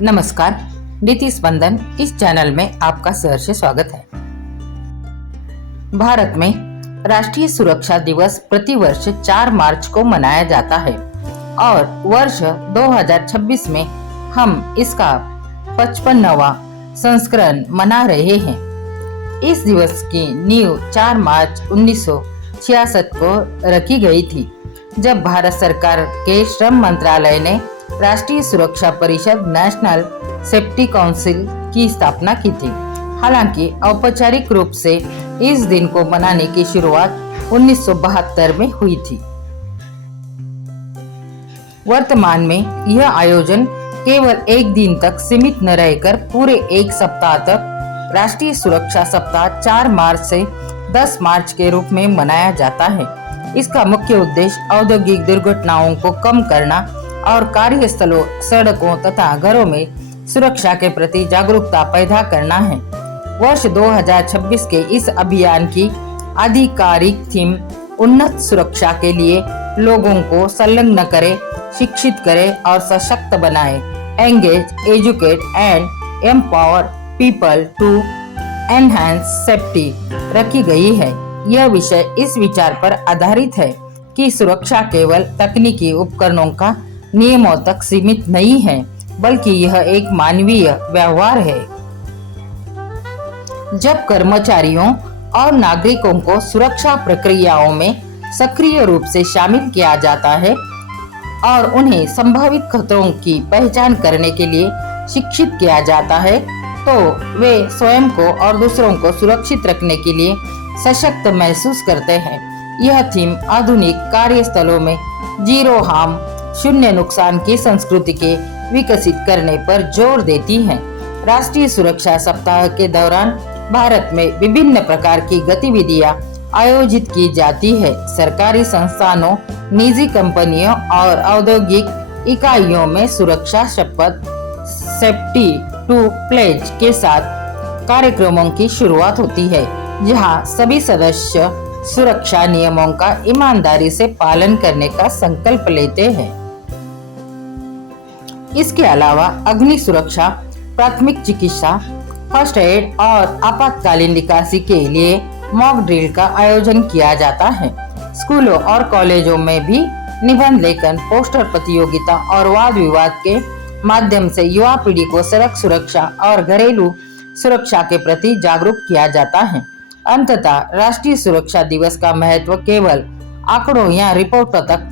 नमस्कार, नीति स्पंदन इस चैनल में आपका सहर्ष स्वागत है। भारत में राष्ट्रीय सुरक्षा दिवस प्रतिवर्ष 4 मार्च को मनाया जाता है और वर्ष 2026 में हम इसका 55वां संस्करण मना रहे हैं। इस दिवस की नींव 4 मार्च 1966 को रखी गई थी, जब भारत सरकार के श्रम मंत्रालय ने राष्ट्रीय सुरक्षा परिषद नेशनल सेफ्टी काउंसिल की स्थापना की थी। हालांकि औपचारिक रूप से इस दिन को मनाने की शुरुआत 1972 में हुई थी। वर्तमान में यह आयोजन केवल एक दिन तक सीमित न रहकर पूरे एक सप्ताह तक राष्ट्रीय सुरक्षा सप्ताह 4 मार्च से 10 मार्च के रूप में मनाया जाता है। इसका मुख्य उद्देश्य औद्योगिक दुर्घटनाओं को कम करना और कार्यस्थलों, सड़कों तथा घरों में सुरक्षा के प्रति जागरूकता पैदा करना है। वर्ष 2026 के इस अभियान की आधिकारिक थीम उन्नत सुरक्षा के लिए लोगों को संलग्न करे, शिक्षित करे और सशक्त बनाए, engage, educate and empower people to enhance safety रखी गई है। यह विषय इस विचार पर आधारित है कि सुरक्षा केवल तकनीकी उपकरणों का नियमों तक सीमित नहीं है, बल्कि यह एक मानवीय व्यवहार है। जब कर्मचारियों और नागरिकों को सुरक्षा प्रक्रियाओं में सक्रिय रूप से शामिल किया जाता है और उन्हें संभावित खतरों की पहचान करने के लिए शिक्षित किया जाता है, तो वे स्वयं को और दूसरों को सुरक्षित रखने के लिए सशक्त महसूस करते हैं। यह थीम आधुनिक कार्यस्थलों में जीरो हार्म, शून्य नुकसान की संस्कृति के विकसित करने पर जोर देती है। राष्ट्रीय सुरक्षा सप्ताह के दौरान भारत में विभिन्न प्रकार की गतिविधियां आयोजित की जाती है। सरकारी संस्थानों, निजी कंपनियों और औद्योगिक इकाइयों में सुरक्षा शपथ सेफ्टी टू प्लेज के साथ कार्यक्रमों की शुरुआत होती है, जहां सभी सदस्य सुरक्षा नियमों का ईमानदारी से पालन करने का संकल्प लेते हैं। इसके अलावा अग्नि सुरक्षा, प्राथमिक चिकित्सा, फर्स्ट एड और आपातकालीन निकासी के लिए मॉक ड्रिल का आयोजन किया जाता है। स्कूलों और कॉलेजों में भी निबंध लेखन, पोस्टर प्रतियोगिता और वाद विवाद के माध्यम से युवा पीढ़ी को सड़क सुरक्षा और घरेलू सुरक्षा के प्रति जागरूक किया जाता है। अंततः राष्ट्रीय सुरक्षा दिवस का महत्व केवल आंकड़ों या रिपोर्टों तक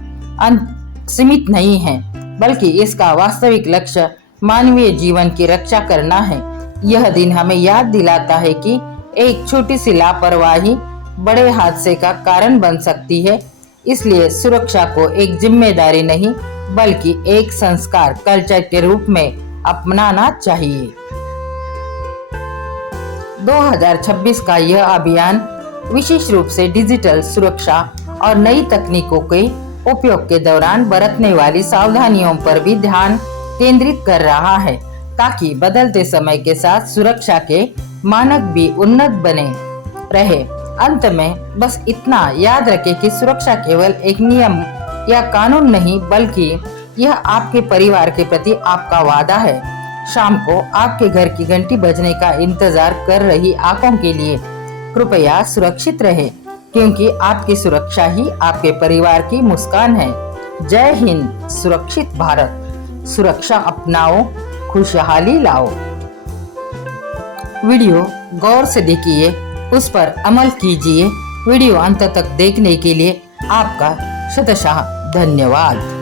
सीमित नहीं है, बल्कि इसका वास्तविक लक्ष्य मानवीय जीवन की रक्षा करना है। यह दिन हमें याद दिलाता है कि एक छोटी सी लापरवाही बड़े हादसे का कारण बन सकती है। इसलिए सुरक्षा को एक जिम्मेदारी नहीं, बल्कि एक संस्कार, कल्चर के रूप में अपनाना चाहिए। 2026 का यह अभियान विशेष रूप से डिजिटल सुरक्षा और नई तकनीकों के उपयोग के दौरान बरतने वाली सावधानियों पर भी ध्यान केंद्रित कर रहा है, ताकि बदलते समय के साथ सुरक्षा के मानक भी उन्नत बने रहे। अंत में बस इतना याद रखें कि सुरक्षा केवल एक नियम या कानून नहीं, बल्कि यह आपके परिवार के प्रति आपका वादा है। शाम को आपके घर की घंटी बजने का इंतजार कर रही आंखों के लिए कृपया सुरक्षित रहे, क्योंकि आपकी सुरक्षा ही आपके परिवार की मुस्कान है। जय हिंद, सुरक्षित भारत। सुरक्षा अपनाओ, खुशहाली लाओ। वीडियो गौर से देखिए, उस पर अमल कीजिए। वीडियो अंत तक देखने के लिए आपका शतशः धन्यवाद।